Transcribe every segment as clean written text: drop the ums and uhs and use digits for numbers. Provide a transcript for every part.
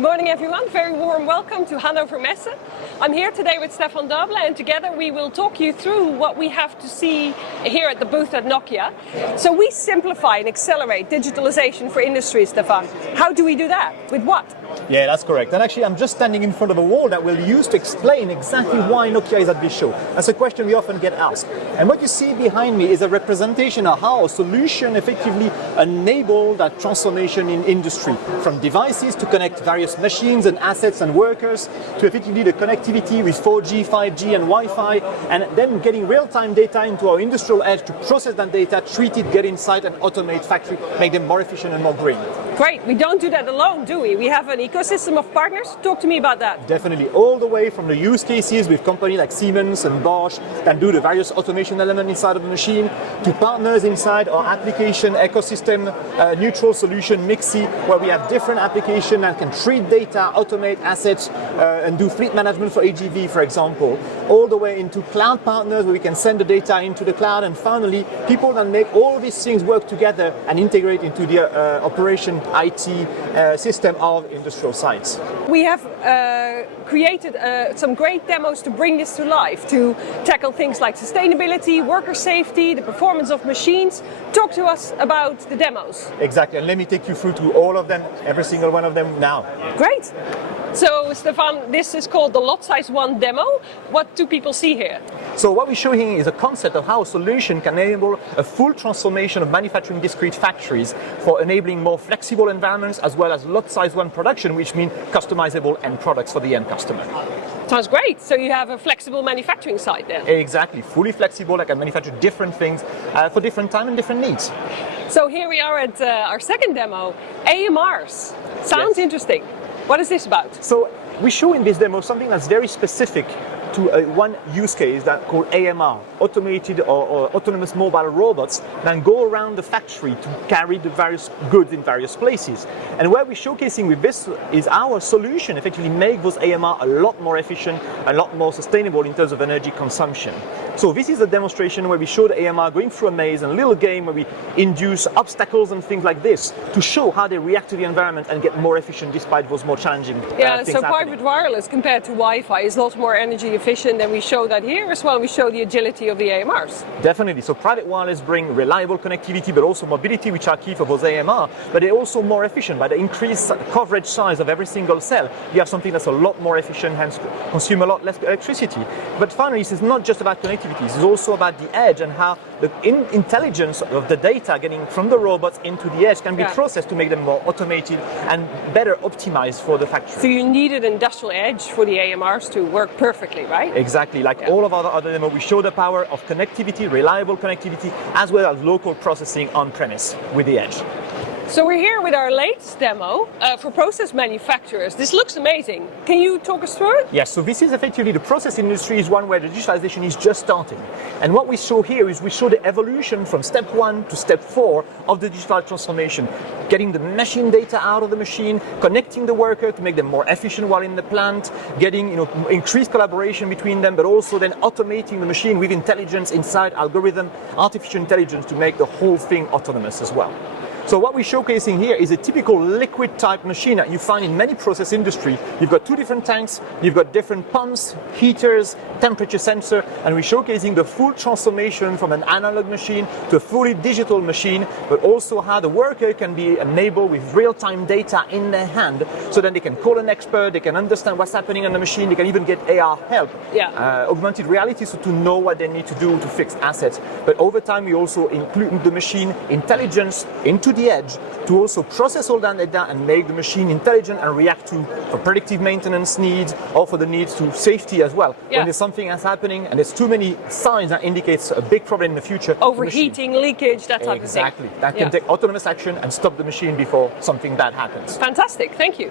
Good morning everyone, very warm welcome to Hannover Messe. I'm here today with Stefan Doble and together we will talk you through what we have to see here at the booth at Nokia. So we simplify and accelerate digitalization for industry, Stefan. How do we do that? With what? Yeah, that's correct. And actually I'm just standing in front of a wall that we'll use to explain exactly why Nokia is at this show. That's a question we often get asked. And what you see behind me is a representation of how a solution effectively enabled that transformation in industry, from devices to connect various machines and assets and workers, to effectively the connectivity with 4G, 5G and Wi-Fi, and then getting real-time data into our industrial edge to process that data, treat it, get inside and automate factory, make them more efficient and more green. Great, we don't do that alone, do we? We have an ecosystem of partners. Talk to me about that. Definitely, all the way from the use cases with companies like Siemens and Bosch that do the various automation elements inside of the machine, to partners inside our application ecosystem, neutral solution Mixi, where we have different applications that can treat data, automate assets, and do fleet management for AGV, for example, all the way into cloud partners where we can send the data into the cloud, and finally, people that make all these things work together and integrate into the operation IT system of industrial sites. We have created some great demos to bring this to life, to tackle things like sustainability, worker safety, the performance of machines. Talk to us about the demos. Exactly, and let me take you through to all of them, every single one of them now. Great. So, Stefan, this is called the Lot Size 1 demo. What do people see here? So what we show here is a concept of how a solution can enable a full transformation of manufacturing discrete factories for enabling more flexible environments as well as lot size 1 production, which means customizable end products for the end customer. Sounds great. So you have a flexible manufacturing site then? Exactly, fully flexible. I can manufacture different things for different time and different needs. So here we are at our second demo, AMRs. Sounds interesting. What is this about? So we show in this demo something that's very specific to one use case that called AMR, automated or autonomous mobile robots that go around the factory to carry the various goods in various places. And where we're showcasing with this is our solution effectively make those AMR a lot more efficient, a lot more sustainable in terms of energy consumption. So this is a demonstration where we show the AMR going through a maze and a little game where we induce obstacles and things like this to show how they react to the environment and get more efficient despite those more challenging things so happening. private wireless compared to Wi-Fi is a lot more energy efficient, and we show that here as well. We show the agility of the AMRs. Definitely. So private wireless bring reliable connectivity but also mobility, which are key for those AMR, but they're also more efficient. By the increased coverage size of every single cell, you have something that's a lot more efficient, hence consume a lot less electricity. But finally, this is not just about connectivity. It's also about the edge and how the intelligence of the data getting from the robots into the edge can be processed to make them more automated and better optimized for the factory. So you need an industrial edge for the AMRs to work perfectly, right? Exactly. Like all of our other demos, we show the power of connectivity, reliable connectivity, as well as local processing on-premise with the edge. So we're here with our latest demo for process manufacturers. This looks amazing. Can you talk us through it? Yes, so this is effectively the process industry is one where the digitalization is just starting. And what we show here is we show the evolution from step 1 to step 4 of the digital transformation. Getting the machine data out of the machine, connecting the worker to make them more efficient while in the plant, getting increased collaboration between them, but also then automating the machine with intelligence inside algorithm, artificial intelligence to make the whole thing autonomous as well. So what we're showcasing here is a typical liquid type machine that you find in many process industry. You've got two different tanks, you've got different pumps, heaters, temperature sensor, and we're showcasing the full transformation from an analog machine to a fully digital machine, but also how the worker can be enabled with real-time data in their hand, so then they can call an expert, they can understand what's happening on the machine, they can even get AR help, augmented reality, so to know what they need to do to fix assets. But over time, we also include the machine intelligence into the edge to also process all that data and make the machine intelligent and react to for predictive maintenance needs or for the needs to safety as well. When there's something that's happening and there's too many signs that indicates a big problem in the future. Overheating, leakage, that type of thing. Exactly. That can take autonomous action and stop the machine before something bad happens. Fantastic, thank you.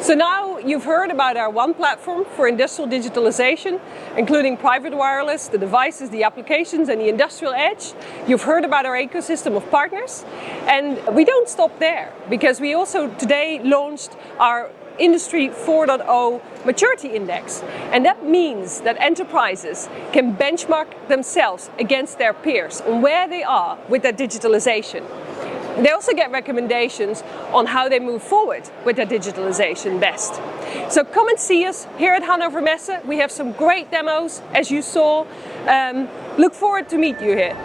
So now you've heard about our one platform for industrial digitalization, including private wireless, the devices, the applications and the industrial edge. You've heard about our ecosystem of partners, and we don't stop there, because we also today launched our Industry 4.0 Maturity Index. And that means that enterprises can benchmark themselves against their peers on where they are with their digitalization. They also get recommendations on how they move forward with their digitalization best. So come and see us here at Hannover Messe. We have some great demos, as you saw. Look forward to meet you here.